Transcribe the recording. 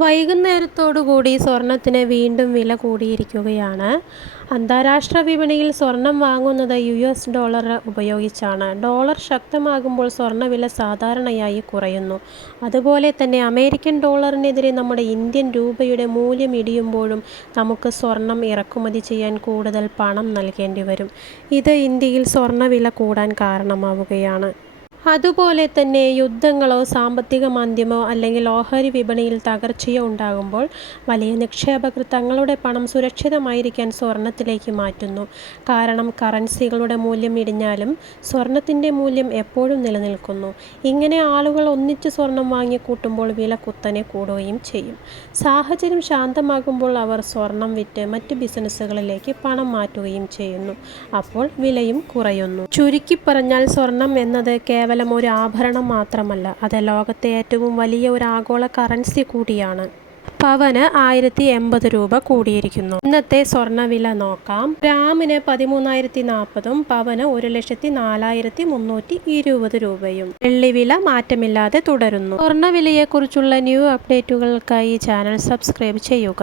വൈകുന്നേരത്തോടുകൂടി സ്വർണത്തിന് വീണ്ടും വില കൂടിയിരിക്കുകയാണ്. അന്താരാഷ്ട്ര വിപണിയിൽ സ്വർണം വാങ്ങുന്നത് US ഡോളർ ഉപയോഗിച്ചാണ്. ഡോളർ ശക്തമാകുമ്പോൾ സ്വർണ്ണവില സാധാരണയായി കുറയുന്നു. അതുപോലെ തന്നെ അമേരിക്കൻ ഡോളറിനെതിരെ നമ്മുടെ ഇന്ത്യൻ രൂപയുടെ മൂല്യം ഇടിയുമ്പോഴും നമുക്ക് സ്വർണം ഇറക്കുമതി ചെയ്യാൻ കൂടുതൽ പണം നൽകേണ്ടി വരും. ഇത് ഇന്ത്യയിൽ സ്വർണ്ണവില കൂടാൻ കാരണമാവുകയാണ്. അതുപോലെ തന്നെ യുദ്ധങ്ങളോ സാമ്പത്തിക മാന്ദ്യമോ അല്ലെങ്കിൽ ഓഹരി വിപണിയിൽ തകർച്ചയോ ഉണ്ടാകുമ്പോൾ വലിയ നിക്ഷേപകർ തങ്ങളുടെ പണം സുരക്ഷിതമായിരിക്കാൻ സ്വർണത്തിലേക്ക് മാറ്റുന്നു. കാരണം കറൻസികളുടെ മൂല്യം ഇടിഞ്ഞാലും സ്വർണത്തിൻ്റെ മൂല്യം എപ്പോഴും നിലനിൽക്കുന്നു. ഇങ്ങനെ ആളുകൾ ഒന്നിച്ച് സ്വർണം വാങ്ങിക്കൂട്ടുമ്പോൾ വില കുത്തനെ കൂടുകയും ചെയ്യും. സാഹചര്യം ശാന്തമാകുമ്പോൾ അവർ സ്വർണം വിറ്റ് മറ്റ് ബിസിനസ്സുകളിലേക്ക് പണം മാറ്റുകയും ചെയ്യുന്നു. അപ്പോൾ വിലയും കുറയുന്നു. ചുരുക്കി പറഞ്ഞാൽ സ്വർണം എന്നത് കേവലം ഒരു ആഭരണം മാത്രമല്ല, അത് ലോകത്തെ ഏറ്റവും വലിയ ഒരു ആഗോള കറൻസി കൂടിയാണ്. പവന് 1080 രൂപ കൂടിയിരിക്കുന്നു. ഇന്നത്തെ സ്വർണ്ണവില നോക്കാം. ഗ്രാമിന് 13,040 പവന് 1,04,320 രൂപയും. വെള്ളിവില മാറ്റമില്ലാതെ തുടരുന്നു. സ്വർണ്ണവിലയെക്കുറിച്ചുള്ള ന്യൂ അപ്ഡേറ്റുകൾക്കായി ചാനൽ സബ്സ്ക്രൈബ് ചെയ്യുക.